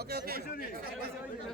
ওকে ওকে